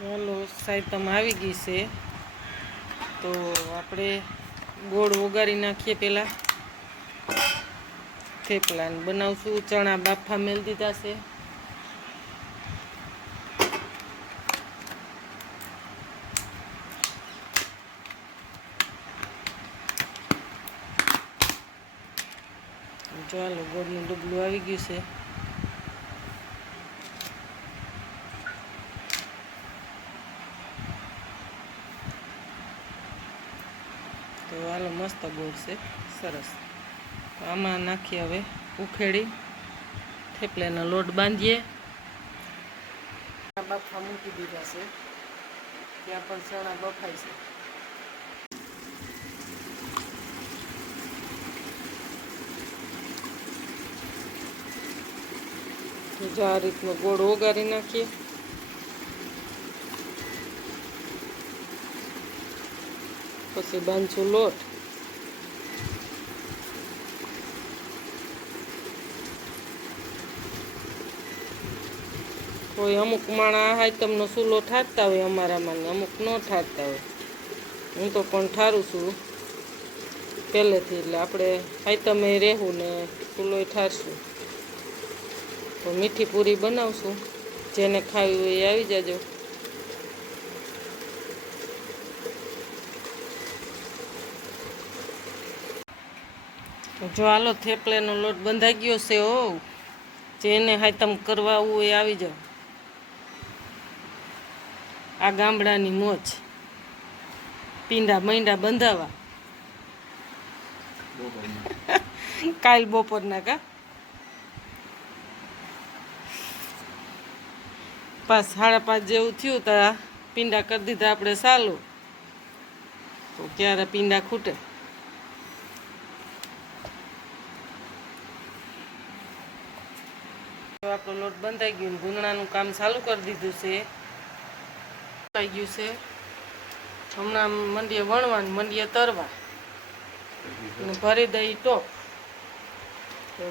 હાલો સાઈતમ આવી ગઈ છે તો આપણે ગોળ વઘારી નાખીએ પહેલાં થેપલા બનાવશું ચણા બાફા મેળ દીધા છે ચાલો ગોળનું ડબલું આવી ગયું છે તો હાલો મસ્ત ગોળ છે સરસ આમાં નાખીએ હવે ઉખેડી થેપલાનો લોટ બાંધીએ બાફા મૂકી દીધા છે ત્યાં પણ ચણા બફાય છે જો આ રીતનો ગોળ ઓગાળી નાખીએ પછી બાંધશું લોટ કોઈ અમુક માણા આઈટમનો ચૂલો ઠારતા હોય અમારામાં અમુક ન ઠારતા હોય હું તો પણ ઠારું છું પહેલેથી એટલે આપણે આઈટમે રહેવું ને ચૂલોય ઠારશું તો મીઠી પૂરી બનાવશું જેને ખાવી હોય એ આવી જાજો જો હાલો થેપલાનો લોટ બંધાઈ ગયો છે હો જેને આઈટમ કરવા હોય એ આવી જાઓ આ ગામડાની મોજ પીંડા મૈંડા બંધાવા કાલ બપોરના કા 5 5:30 જેવું થયું તો પીંડા કરી દીધા આપણે ચાલુ તો ક્યારે પીંડા ખૂટે આપણો લોટ બંધાઈ ગયો ભૂંગળાનું કામ ચાલુ કરી દીધું છે થઈ ગયું છે હમણાં મંડીએ વણવાનું મંડીએ તરવા અને ભરી દઈ ટોપ તો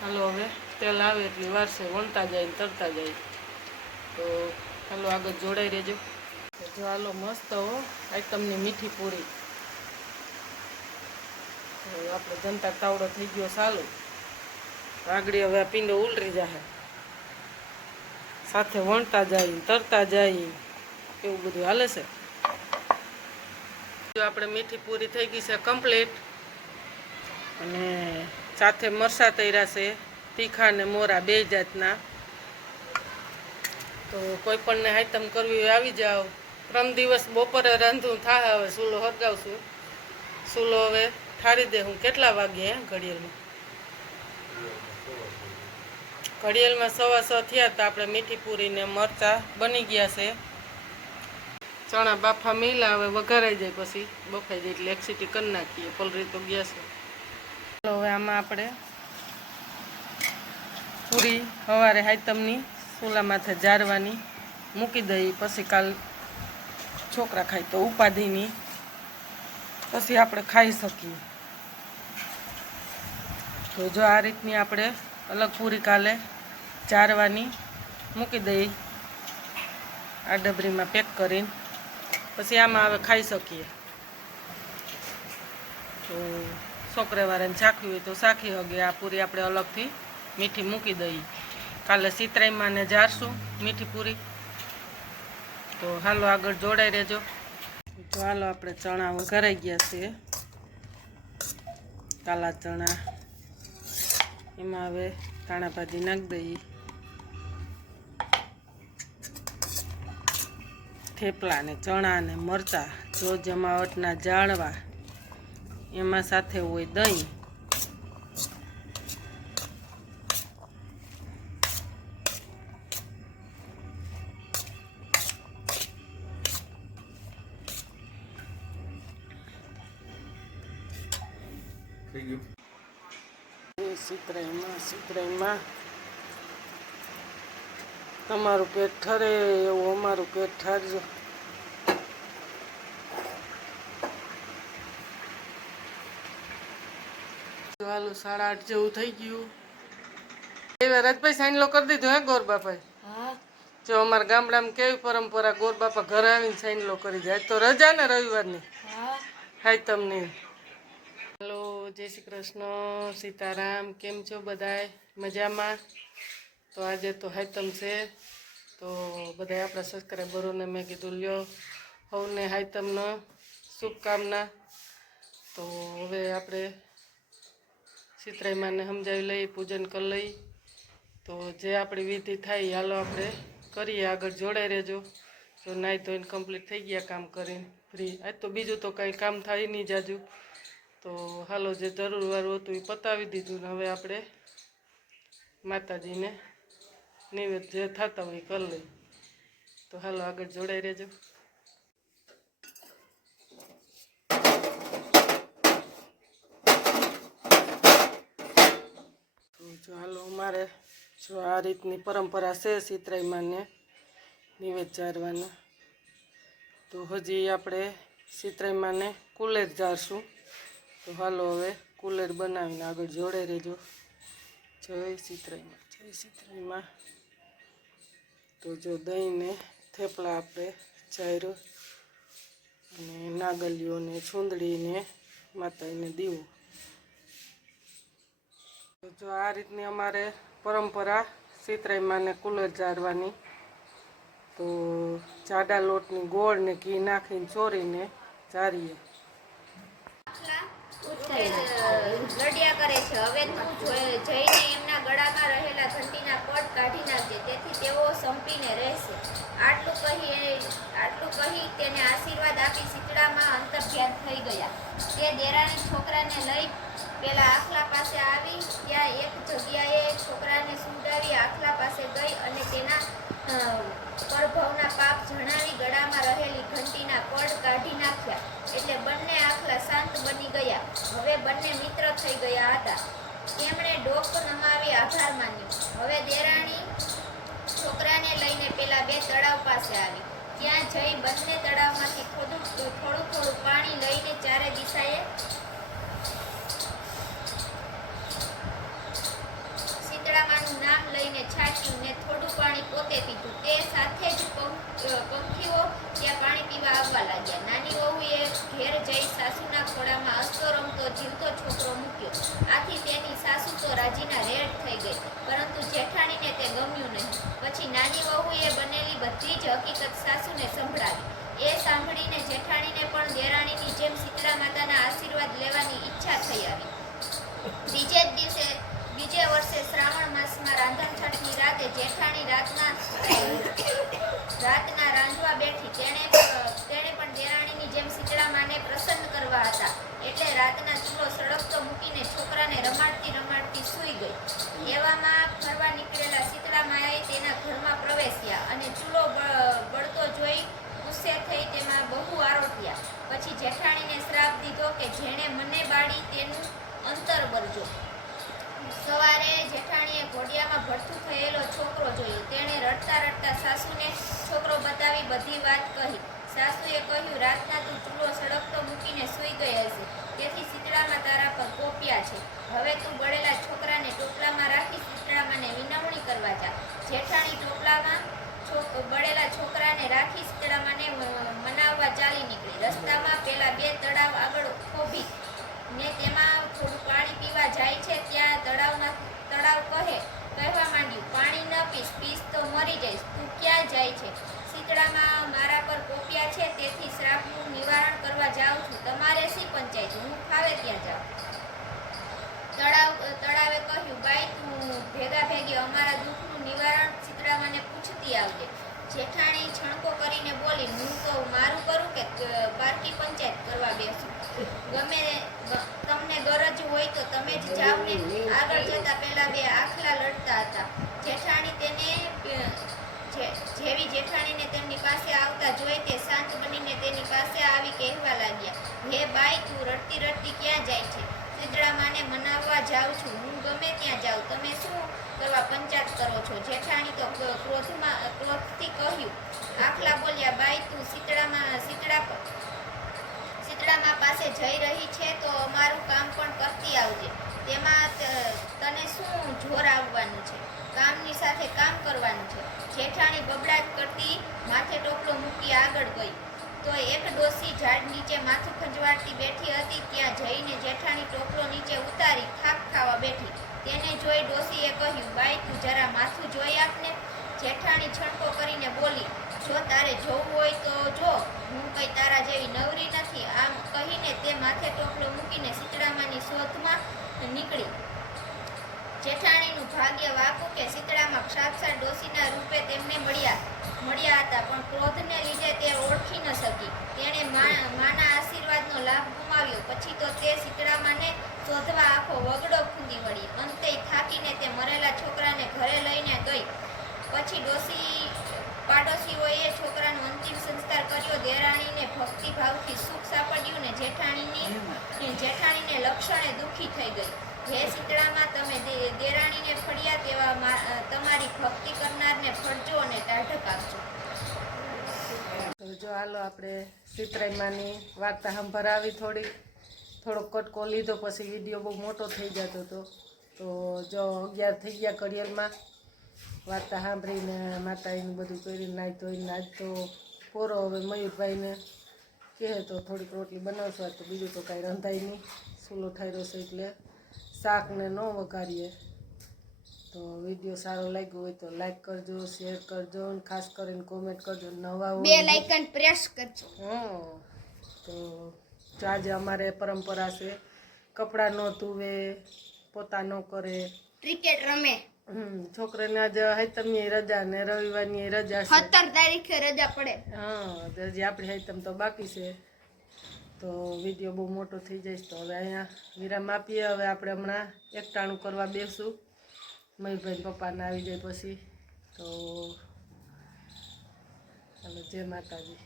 હાલો હવે તેલ આવે એટલી વાર છે વણતા જાય ને તરતા જાય તો હાલો આગળ જોડાઈ રહેજો જો હાલો મસ્ત હો આઈટમની મીઠી પૂરી આપણે જનતા તાવડો થઈ ગયો ચાલુ આગળ હવે આ પીંડો ઉલરી જાય સાથે વણતા જાય તરતા જાય એવું બધું હાલે છે જો આપણે મીઠી પૂરી થઈ ગઈ છે કમ્પ્લીટ અને સાથે મરચાં તળ્યા છે તીખા ને મોરા બે જાતના તો કોઈ પણને આઈટમ કરવી હોય આવી જાઓ ત્રણ દિવસ બપોરે રાંધું થાય હવે ચૂલો હરગાવશું ચૂલો હવે ઠારી દે હું કેટલા વાગે ઘડિયાળમાં 6:15 થયા તો આપણે મીઠી પૂરી ને મરચાં બની ગયા છે ચણા બાફા મેલા હવે વઘારાઈ જાય પછી બફાઈ જાય એટલે એક સીટી કરી નાખીએ પલરી તો ગયા છે હવે આમાં આપણે પૂરી સવારે આઈટમની ચૂલા માથે જારવાની મૂકી દઈ પછી કાલ છોકરા ખાય તો ઉપાધિની પછી આપણે ખાઈ શકીએ તો જો આ રીતની આપણે અલગ પૂરી કાલે જારવાની મૂકી દઈ આ ડબરીમાં પેક કરીને પછી આમાં હવે ખાઈ શકીએ તો છોકરાવાળાને ચાખવી હોય તો ચાખી હગે આ પૂરી આપણે અલગથી મીઠી મૂકી દઈએ કાલે સીતરાઈમાં ને જારશું મીઠી પૂરી તો હાલો આગળ જોડાઈ રહેજો તો હાલો આપણે ચણા વઘારાઈ ગયા છે કાલા ચણા એમાં હવે ધાણા ભાજી નાખી દઈએ થેપલા ને ચણા ને મરચાં જો જમાવટના જાળવા એમાં સાથે હોય દહીં સિતરાઈમાં તમારું પેટ ઠરે એવું અમારું પેટ ઠરજો હાલો 8:30 જેવું થઈ ગયું રાજભાઈ સાઈન લો કરી દીધું હે ગોરબાભાઈ હા જો અમારા ગામડામાં કેવી પરંપરા, ગોર બાપા ઘરે આવીને સાઈનલો કરી જાય. તો રજા ને રવિવારની હાય તમને. હેલો, જય શ્રી કૃષ્ણ, સીતારામ. કેમ છો બધાય? મજામાં? તો આજે તો હાયતમ છે, તો બધા આપણા સબસ્ક્રાઈબરોને મેં કીધું લ્યો સૌને હાયતમનો શુભકામના. તો હવે આપણે સીતરાઈ માને સમજાવી લઈ, પૂજન કરી લઈ. તો જે આપણી વિધિ થાય હાલો આપણે કરીએ, આગળ જોડાઈ રહેજો. જો નાહી ધોઈને કમ્પ્લીટ થઈ ગયા કામ કરીને ફ્રી. આજ તો બીજું તો કાંઈ કામ થાય નહીં જાજુ. તો હાલો જે જરૂરવાળું હતું એ પતાવી દીધું ને હવે આપણે માતાજીને નૈવેદ્ય જે થતા હોય કરી લઈ. તો હાલો આગળ જોડાઈ રહેજો. તો જો હાલો અમારે જો આ રીતની પરંપરા છે સીતરાઈમાંને નૈવેદ્ય ચારવાના. તો હજી આપણે સીતરાઈમાંને કુલેર ચારશું. તો હાલો હવે કુલેર બનાવીને આગળ જોડાઈ રહેજો. જય સીતરાઈમાં, જય સીતરાઈમાં. તો જો દહીંને થેપલા આપણે ચાર્યો અને નાગલીઓને છૂંદડીને માતાજીને દીવો. તો જો આ રીતની અમારે પરંપરા સીતરાઈમાંને કુલેર ચારવાની. તો જાડા લોટની ગોળ ને ઘી નાખીને ચોરીને ચારીએ. લડિયા કરે છે. હવે તું જઈને એમના ગળામાં રહેલા ઘંટીના પડ કાઢી નાખજે, તેથી તેઓ સંપીને રહેશે. આટલું કહી તેને આશીર્વાદ આપી શીતળામાં અંતર્ધ્યાન થઈ ગયા. તે દેરાણી છોકરાને લઈ પેલા આખલા પાસે આવી. ત્યાં એક જગ્યાએ છોકરાને સુવડાવી આખલા પાસે ગઈ અને તેના પરભવના પાપ જણાવી ગળામાં રહેલી ઘંટીના પડ કાઢી નાખ્યા. એટલે બંને આખલા શાંત બની ગયા. હવે બંને મિત્ર થઈ ગયા હતા. તેમણે ડોક નમાવી આભાર માન્યો. હવે દેરાણી છોકરાને લઈને પેલા બે તળાવ પાસે આવી. ત્યાં જઈ બંને તળાવમાંથી થોડું પાણી લઈને ચારે દિશાએ સીતળામાનું નામ લઈને છાંટ્યું ને થોડું પાણી પોતે પીધું. તે સાથે જ પંખીઓ ત્યાં પાણી પીવા આવવા લાગ્યા. નાની વહુએ ઘેર જઈ સાસુના ખોળામાં હસતો રમતો જીવતો છોકરો મૂક્યો. આથી તેની સાસુ તો રાજીના રેડ થઈ ગઈ, પરંતુ જેઠાણીને તે ગમ્યું નહીં. પછી નાની વહુએ બનેલી બધી જ હકીકત સાસુને સંભળાવી. એ સાંભળીને જેઠાણીને પણ દેરાણીની જેમ શીતળા માતાના આશીર્વાદ લેવાની ઈચ્છા થઈ આવી. બીજે વર્ષે શ્રાવણ માસમાં રાંધણછઠની રાતે જેઠાણી રાતના રાંધવા બેઠી. તેણે પણ દેરાણીની જેમ શીતળા માને પ્રસન્ન કરવા હતા. એટલે રાતના ચૂલો સળગતો મૂકીને છોકરાને રમાડતી સૂઈ ગઈ. એવામાં ફરવા નીકળેલા શીતળા માએ તેના ઘરમાં પ્રવેશ્યા અને ચૂલો બળતો જોઈ ગુસ્સે થઈ તેમાં બહુ આરોટ્યા. પછી જેઠાણીને શ્રાપ દીધો કે જેણે મને બાળી તેનું અંતર બરજો. સવારે જેઠાણીએ ઘોડિયામાં ભડથું થયેલો છોકરો જોયો. તેણે રડતા સાસુને છોકરો બતાવી બધી વાત કહી. સાસુએ કહ્યું, રાતના તું ચૂલો સળગતો મૂકીને સૂઈ ગઈ હશે, તેથી શીતળામાં તારા પર કોપ્યા છે. હવે તું બળેલા છોકરાને ટોપલામાં રાખી શીતળામાને વિનવણી કરવા જા. જેઠાણી ટોપલામાં બળેલા છોકરાને રાખી શીતળામાને મનાવવા ચાલી નીકળી. રસ્તામાં પેલા બે તળાવ આગળ ખોભી ને તેમાં થોડું પાણી પીવા જાય છે. ત્યાં તળાવ કહેવા માંડ્યું, પાણી ન પીશ તો મરી જઈશ. તું ક્યાં જાય છે? શીતળામાં મારા પર કોપ્યા છે, તેથી શ્રાપનું નિવારણ કરવા જાઉં છું. તમારે શી પંચાયત, હું ફાવે ત્યાં જાઉં. તળાવે કહ્યું, બાઈ તું ભેગી અમારા દુઃખનું નિવારણ શીતળામાને પૂછતી આવજે. જેઠાણી છણકો કરીને બોલી, હું તો મારું કરું કે પારકી પંચાયત કરવા બેસું? તમને ગરજ હોય તો તમે જ જાઓ ને. આગળ જતા પેલા બે આખલા લડતા હતા. જેવી જેઠાણીને તેમની પાસે આવતા જોઈ તે શાંત બનીને તેની પાસે આવી કહેવા લાગ્યા, હે બાઈ તું રડતી ક્યાં જાય છે? શીતળામાને મનાવવા જાઉં છું. હું ગમે ત્યાં જાઉં, તમે શું કરવા પંચાયત કરો છો? જેઠાણી તો ક્રોધથી કહ્યું. આખલા બોલ્યા, બાઈ તું શીતળામા પાસે જઈ રહી છે તો અમારું કામ પણ કરતી આવજે. તેમાં તને શું જોર આવવાનું છે? કામની સાથે કામ કરવાનું છે. જેઠાણી બબડાટ કરતી માથે ટોપલો મૂકી આગળ ગઈ તો એક ડોસી ઝાડ નીચે માથું ખંજવાળતી બેઠી હતી. ત્યાં જઈને જેઠાણી ટોપલો નીચે ઉતારી ખાક ખાવા બેઠી. તેને જોઈ ડોસીએ કહ્યું, બાઈ તું જરા માથું જોઈ આપને. જેઠાણી છણકો કરીને બોલી, જો તારે જોવું હોય તો જો, હું કઈ તારા જેવી નવરી નથી. આમ કહીને તે માથે ટોપલો મૂકીને શીતળામાની શોધમાં નીકળી. જેઠાણીનું ભાગ્ય વાકું કે શીતળામાં સાક્ષાત ડોસીના રૂપે તેમને મળ્યા હતા, પણ ક્રોધને લીધે તે ઓળખી ન શકી. તેણે માના આશીર્વાદનો લાભ ગુમાવ્યો. પછી તો તે શીતળામાને શોધવા આખો વગડો ખૂંદી વળી. અંતે થાકીને તે મરેલા છોકરાને ઘરે લઈને ગઈ. પછી પાડોશીઓએ છોકરાનો અંતિમ સંસ્કાર કર્યો. દેરાણીને ભક્તિભાવથી સુખ સાંપડ્યું ને જેઠાણીને લક્ષણે દુઃખી થઈ ગઈ. હે શીતળામાં, તમે દેરાણીને ફળ્યા તેવા તમારી ભક્તિ કરનારને ફળજો અને ટાઢક આપજો. તો જો હાલો આપણે શીતળામાની વાર્તા સંભળાવી. થોડો કટકો લીધો, પછી વિડીયો બહુ મોટો થઈ જતો હતો. તો જો 11 થઈ ગયા ઘડિયાળમાં. વાર્તા સાંભળીને માતાજીનું બધું કરીને નાહી ધોઈને આજ તો પોરો હવે મયુરભાઈને કહે તો થોડીક રોટલી બનાવશું. આજ તો બીજું તો કાંઈ રંધાય નહીં, સૂલો ઠાર્યો છે એટલે શાકને ન વઘારીએ. તો વિડીયો સારો લાગ્યો હોય તો લાઈક કરજો, શેર કરજો અને ખાસ કરીને કોમેન્ટ કરજો. નવા હોય બે લાઇકન પ્રેસ કરજો. તો આજે અમારે પરંપરા છે કપડાં ન ધોવે, પોતા ન કરે, ક્રિકેટ રમે. છોકરાને આજે હાઈતમની રજા ને રવિવારની રજા છે. 17 તારીખે રજા પડે. તો હજી આપણી હાઈતમ તો બાકી છે. તો વિડીયો બહુ મોટો થઈ જાય તો હવે અહીંયા વિરામ આપીએ. હવે આપણે હમણાં એકટાણું કરવા બેસું. મયુરભાઈ પપ્પાને આવી જાય પછી. તો ચાલો, જય માતાજી.